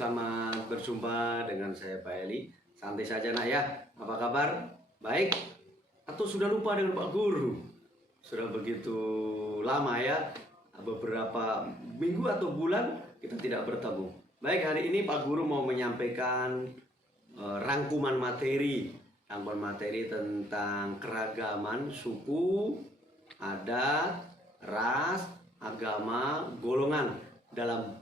selamat berjumpa dengan saya Pak Eli. Santai saja nak ya. Apa kabar? Baik? Atau sudah lupa dengan Pak Guru? Sudah begitu lama ya, beberapa minggu atau bulan kita tidak bertemu. Baik, hari ini Pak Guru mau menyampaikan rangkuman materi tentang keragaman suku, adat, ras, agama, golongan dalam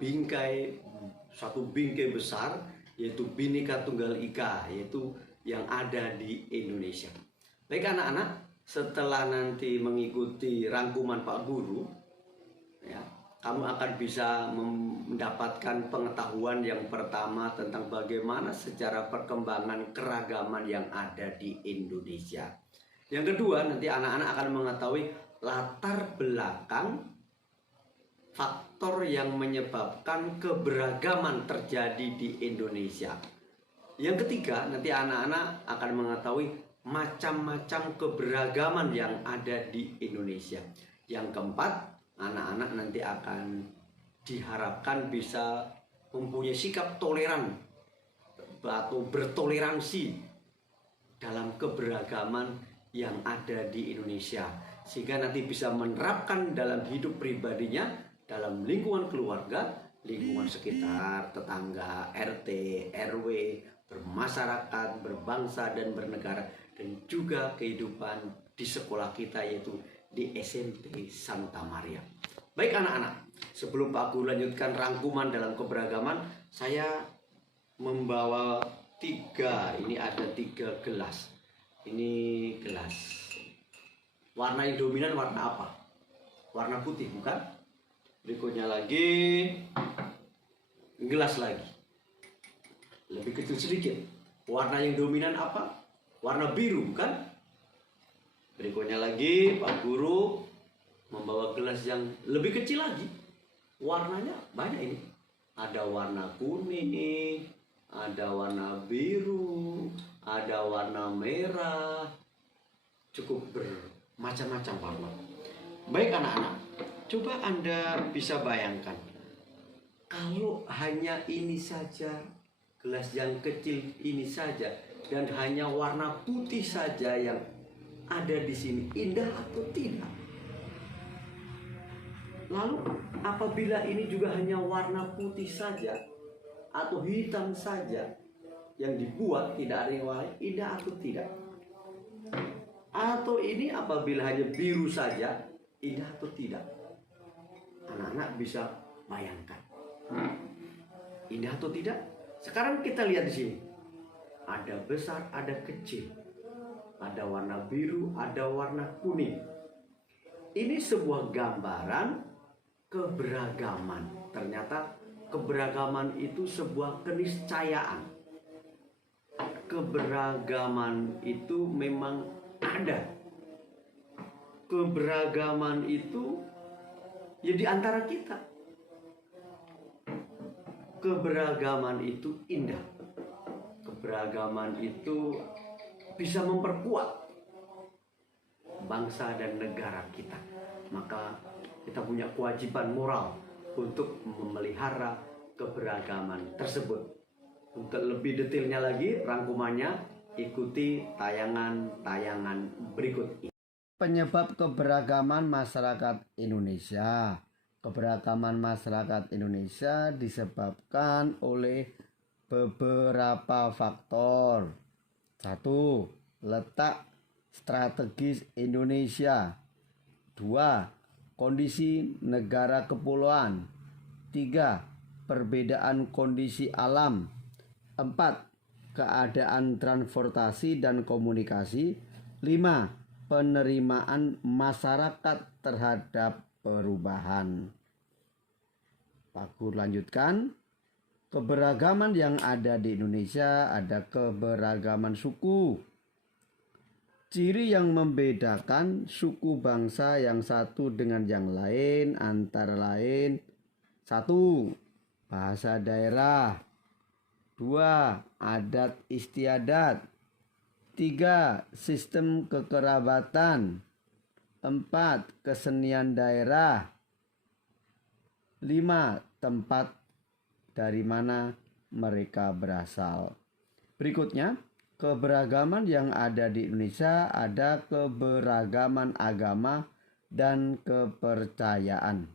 satu bingkai besar, yaitu Bhinneka Tunggal Ika, yaitu yang ada di Indonesia. Baik anak-anak, setelah nanti mengikuti rangkuman Pak Guru ya, kamu akan bisa mendapatkan pengetahuan yang pertama tentang bagaimana secara perkembangan keragaman yang ada di Indonesia. Yang kedua, nanti anak-anak akan mengetahui latar belakang faktor yang menyebabkan keberagaman terjadi di Indonesia. Yang ketiga, nanti anak-anak akan mengetahui macam-macam keberagaman yang ada di Indonesia. Yang keempat, anak-anak nanti akan diharapkan bisa mempunyai sikap toleran atau bertoleransi dalam keberagaman yang ada di Indonesia, sehingga nanti bisa menerapkan dalam hidup pribadinya, dalam lingkungan keluarga, lingkungan sekitar, tetangga, RT, RW, bermasyarakat, berbangsa dan bernegara, dan juga kehidupan di sekolah kita, yaitu di SMP Santa Maria. Baik anak-anak, sebelum Pak Guru lanjutkan rangkuman dalam keberagaman, saya membawa ini ada tiga gelas. Ini gelas. Warna yang dominan warna apa? Warna putih, bukan? Berikutnya lagi, gelas lagi. Lebih kecil sedikit. Warna yang dominan apa? Warna biru, bukan? Berikutnya lagi, Pak Guru membawa gelas yang lebih kecil lagi. Warnanya banyak ini. Ada warna kuning, ada warna biru, ada warna merah. Cukup bermacam-macam warna. Baik anak-anak, coba Anda bisa bayangkan, kalau hanya ini saja, gelas yang kecil ini saja, dan hanya warna putih saja yang ada di sini, indah atau tidak? Lalu apabila ini juga hanya warna putih saja atau hitam saja yang dibuat, tidak ada yang lain, indah atau tidak? Atau ini apabila hanya biru saja, indah atau tidak? Anak-anak bisa bayangkan, indah atau tidak? Sekarang kita lihat di sini, ada besar, ada kecil, ada warna biru, ada warna kuning. Ini sebuah gambaran keberagaman. Ternyata keberagaman itu sebuah keniscayaan. Keberagaman itu memang ada. Keberagaman itu ya di antara kita. Keberagaman itu indah. Keberagaman itu bisa memperkuat bangsa dan negara kita. Maka kita punya kewajiban moral untuk memelihara keberagaman tersebut. Untuk lebih detailnya lagi rangkumannya, ikuti tayangan-tayangan berikut ini. Penyebab keberagaman masyarakat Indonesia. Keberagaman masyarakat Indonesia disebabkan oleh beberapa faktor. 1. Letak strategis Indonesia. 2. Kondisi negara kepulauan. 3. Perbedaan kondisi alam. 4. Keadaan transportasi dan komunikasi. 5. Penerimaan masyarakat terhadap perubahan. Pak Guru lanjutkan. Keberagaman yang ada di Indonesia, ada keberagaman suku. Ciri yang membedakan suku bangsa yang satu dengan yang lain antara lain: 1. Bahasa daerah. 2. Adat istiadat. 3. Sistem kekerabatan. 4. Kesenian daerah. 5. Tempat dari mana mereka berasal. Berikutnya, keberagaman yang ada di Indonesia ada keberagaman agama dan kepercayaan.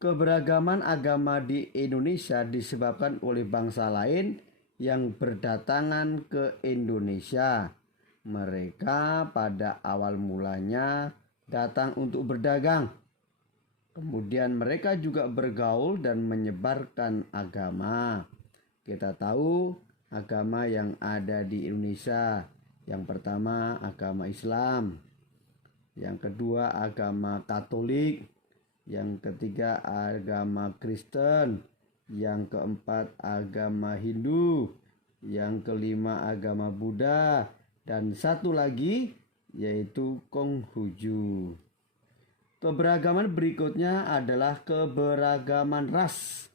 Keberagaman agama di Indonesia disebabkan oleh bangsa lain yang berdatangan ke Indonesia. Mereka pada awal mulanya datang untuk berdagang. Kemudian mereka juga bergaul dan menyebarkan agama. Kita tahu agama yang ada di Indonesia. Yang pertama agama Islam. Yang kedua agama Katolik. Yang ketiga agama Kristen, yang keempat agama Hindu, yang kelima agama Buddha, dan satu lagi yaitu Konghucu. Keberagaman berikutnya adalah keberagaman ras.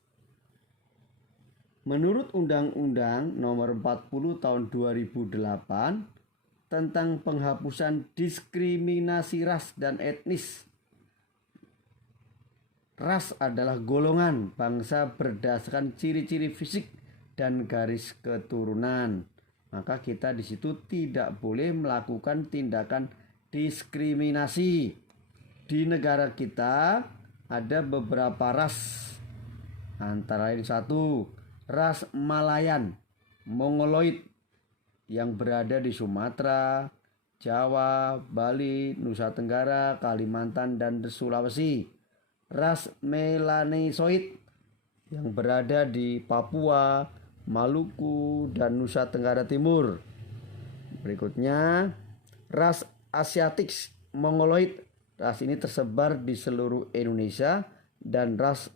Menurut Undang-Undang Nomor 40 Tahun 2008 tentang penghapusan diskriminasi ras dan etnis, ras adalah golongan bangsa berdasarkan ciri-ciri fisik dan garis keturunan. Maka kita di situ tidak boleh melakukan tindakan diskriminasi. Di negara kita ada beberapa ras, antara lain satu, ras Malayan, Mongoloid yang berada di Sumatera, Jawa, Bali, Nusa Tenggara, Kalimantan, dan Sulawesi. Ras Melanesoid yang berada di Papua, Maluku, dan Nusa Tenggara Timur. Berikutnya, ras Asiatik Mongoloid. Ras ini tersebar di seluruh Indonesia, dan ras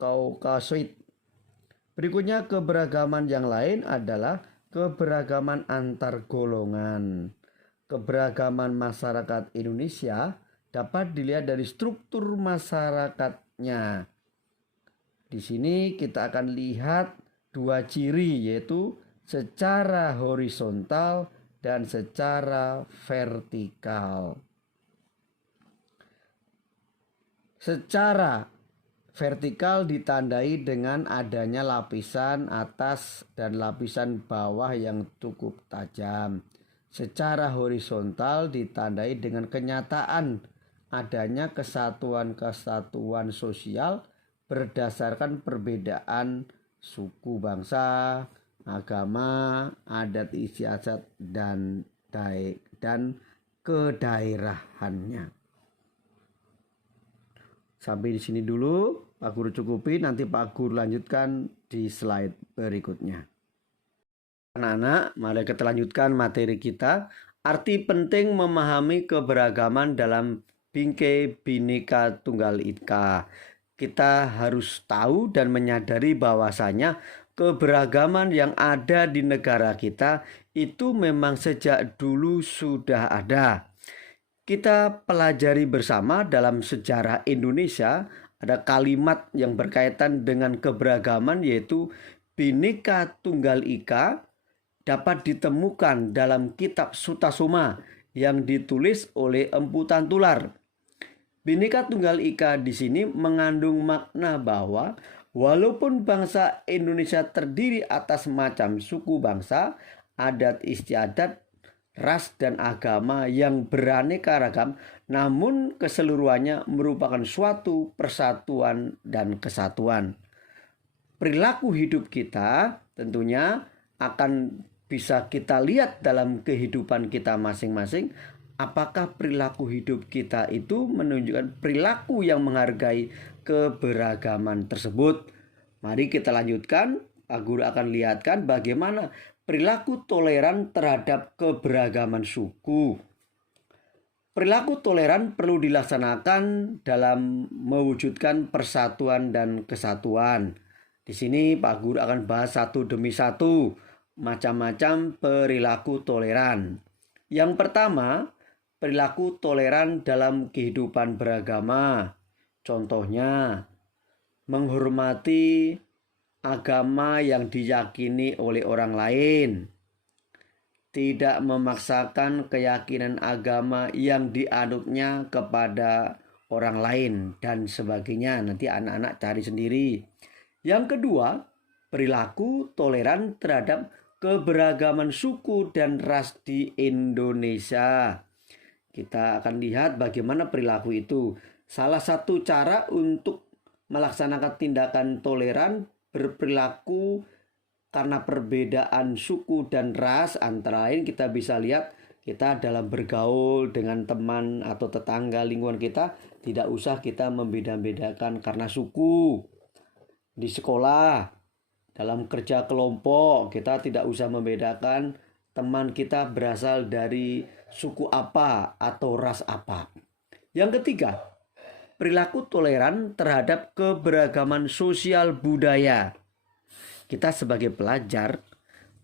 Kaukasoid. Berikutnya, keberagaman yang lain adalah keberagaman antar golongan. Keberagaman masyarakat Indonesia dapat dilihat dari struktur masyarakatnya. Di sini kita akan lihat dua ciri, yaitu secara horizontal dan secara vertikal. Secara vertikal ditandai dengan adanya lapisan atas dan lapisan bawah yang cukup tajam. Secara horizontal ditandai dengan kenyataan adanya kesatuan-kesatuan sosial berdasarkan perbedaan suku bangsa, agama, adat istiadat, dan kedaerahannya. Sampai di sini dulu Pak Guru cukupi, nanti Pak Guru lanjutkan di slide berikutnya. Anak-anak, mari kita lanjutkan materi kita. Arti penting memahami keberagaman dalam Bingkai Bhinneka Tunggal Ika. Kita harus tahu dan menyadari bahwasanya keberagaman yang ada di negara kita itu memang sejak dulu sudah ada. Kita pelajari bersama dalam sejarah Indonesia, ada kalimat yang berkaitan dengan keberagaman, yaitu Bhinneka Tunggal Ika dapat ditemukan dalam kitab Sutasoma yang ditulis oleh Empu Tantular. Bhinneka Tunggal Ika di sini mengandung makna bahwa walaupun bangsa Indonesia terdiri atas macam suku bangsa, adat istiadat, ras dan agama yang beraneka ragam, namun keseluruhannya merupakan suatu persatuan dan kesatuan. Perilaku hidup kita tentunya akan bisa kita lihat dalam kehidupan kita masing-masing. Apakah perilaku hidup kita itu menunjukkan perilaku yang menghargai keberagaman tersebut? Mari kita lanjutkan. Pak Guru akan lihatkan bagaimana perilaku toleran terhadap keberagaman suku. Perilaku toleran perlu dilaksanakan dalam mewujudkan persatuan dan kesatuan. Di sini Pak Guru akan bahas satu demi satu macam-macam perilaku toleran. Yang pertama, perilaku toleran dalam kehidupan beragama. Contohnya, menghormati agama yang diyakini oleh orang lain, tidak memaksakan keyakinan agama yang dianutnya kepada orang lain, dan sebagainya. Nanti anak-anak cari sendiri. Yang kedua, perilaku toleran terhadap keberagaman suku dan ras di Indonesia. Kita akan lihat bagaimana perilaku itu. Salah satu cara untuk melaksanakan tindakan toleran berperilaku karena perbedaan suku dan ras, antara lain kita bisa lihat kita dalam bergaul dengan teman atau tetangga lingkungan kita, tidak usah kita membeda-bedakan karena suku. Di sekolah, dalam kerja kelompok, kita tidak usah membedakan teman kita berasal dari suku apa atau ras apa. Yang ketiga, perilaku toleran terhadap keberagaman sosial budaya. Kita sebagai pelajar,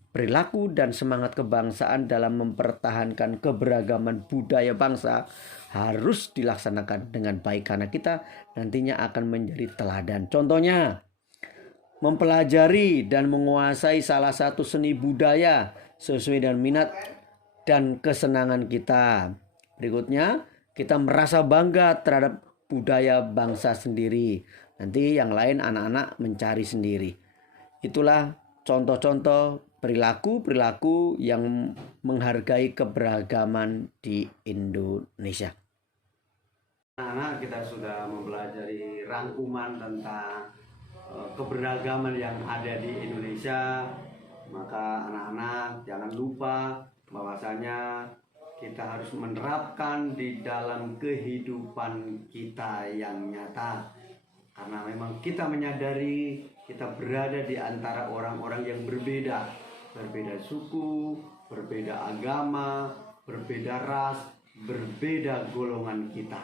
perilaku dan semangat kebangsaan dalam mempertahankan keberagaman budaya bangsa harus dilaksanakan dengan baik karena kita nantinya akan menjadi teladan. Contohnya, mempelajari dan menguasai salah satu seni budaya sesuai dengan minat dan kesenangan kita. Berikutnya, kita merasa bangga terhadap budaya bangsa sendiri. Nanti yang lain anak-anak mencari sendiri. Itulah contoh-contoh perilaku-perilaku yang menghargai keberagaman di Indonesia. Anak-anak, kita sudah mempelajari rangkuman tentang keberagaman yang ada di Indonesia. Maka anak-anak jangan lupa bahwasanya kita harus menerapkan di dalam kehidupan kita yang nyata. Karena memang kita menyadari kita berada di antara orang-orang yang berbeda suku, berbeda agama, berbeda ras, berbeda golongan kita.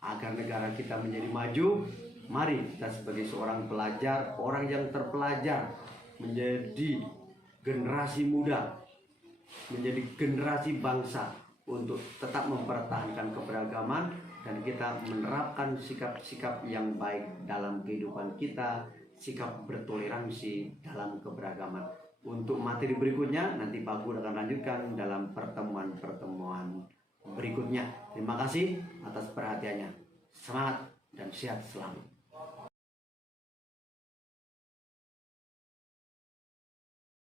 Agar negara kita menjadi maju, mari kita sebagai seorang pelajar, orang yang terpelajar, menjadi generasi muda, menjadi generasi bangsa untuk tetap mempertahankan keberagaman dan kita menerapkan sikap-sikap yang baik dalam kehidupan kita, sikap bertoleransi dalam keberagaman. Untuk materi berikutnya nanti Pak Guru akan lanjutkan dalam pertemuan-pertemuan berikutnya. Terima kasih atas perhatiannya. Semangat dan sehat selalu.